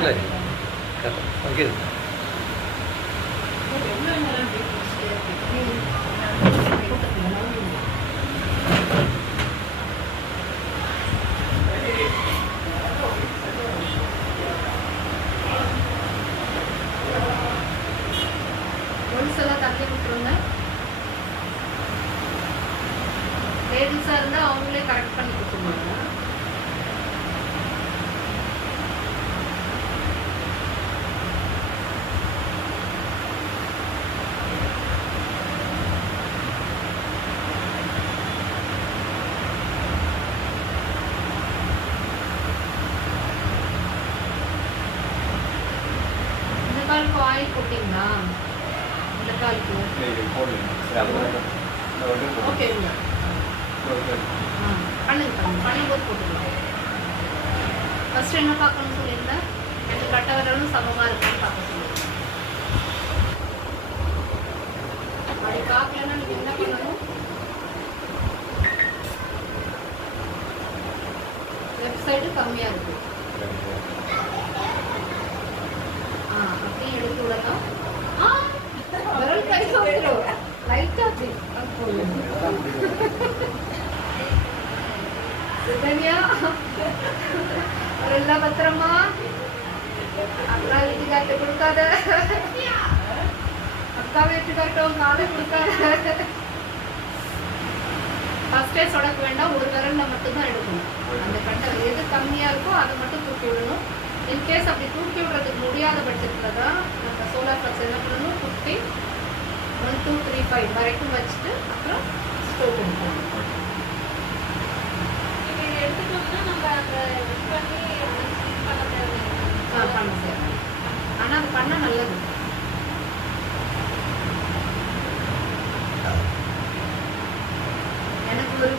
இல்லை ஓகே. ஒன்ஸெல்லாம் தள்ளி விட்டுருங்க. லேடிஸாக இருந்தால் அவங்களே கரெக்ட் பண்ணி கொடுத்துருவாங்க. இந்த காலுக்கு ஆயில் போட்டிங்களா? இந்த காலுக்கு ஓகேங்க. பண்ணுங்க பண்ணும்போது போட்டுக்கலாம். ஃபர்ஸ்ட் என்ன பார்க்கணும்னு சொல்லியிருந்தேன், ரெண்டு கட்டை விரலும் சமமாக இருக்கான்னு பார்க்க சொல்லுங்கள். அப்படி பார்க்கலன்னா நீங்கள் என்ன பண்ணணும், லெஃப்ட் சைடு கம்மியாக இருக்கு, அப்படியே எடுத்து விடலாம். விரல் கை வந்துடும் லைட்டாக அப்படி சுகன்யா எல்லாம் பத்திரமா. அக்கா வீட்டுக்கார்ட்ட கொடுக்காத, அக்கா வீட்டுக்கார்ட்ட காலை கொடுக்காத. ஃபர்ஸ்டே சொடக்க வேண்டாம், ஒரு விரல்ல மட்டும்தான் எடுக்கணும். அந்த கட்டை எது கம்மியாக இருக்கோ அதை மட்டும் தூக்கி விடணும். இன்கேஸ் அப்படி தூக்கி விடுறதுக்கு முடியாத பட்சத்தில் தான் நம்ம சோலார் ஃப்ளக்ஸ் என்ன பண்ணணும், 50 1 2 3 5 வரைக்கும் வச்சுட்டு அப்புறம் ஸ்டோவ் பண்ணிக்கலாம். எடுத்துட்டோம்னா நம்ம அந்த பண்ண தேவை. ஆனால் அது பண்ணால் நல்லது. எனக்கு ஒரு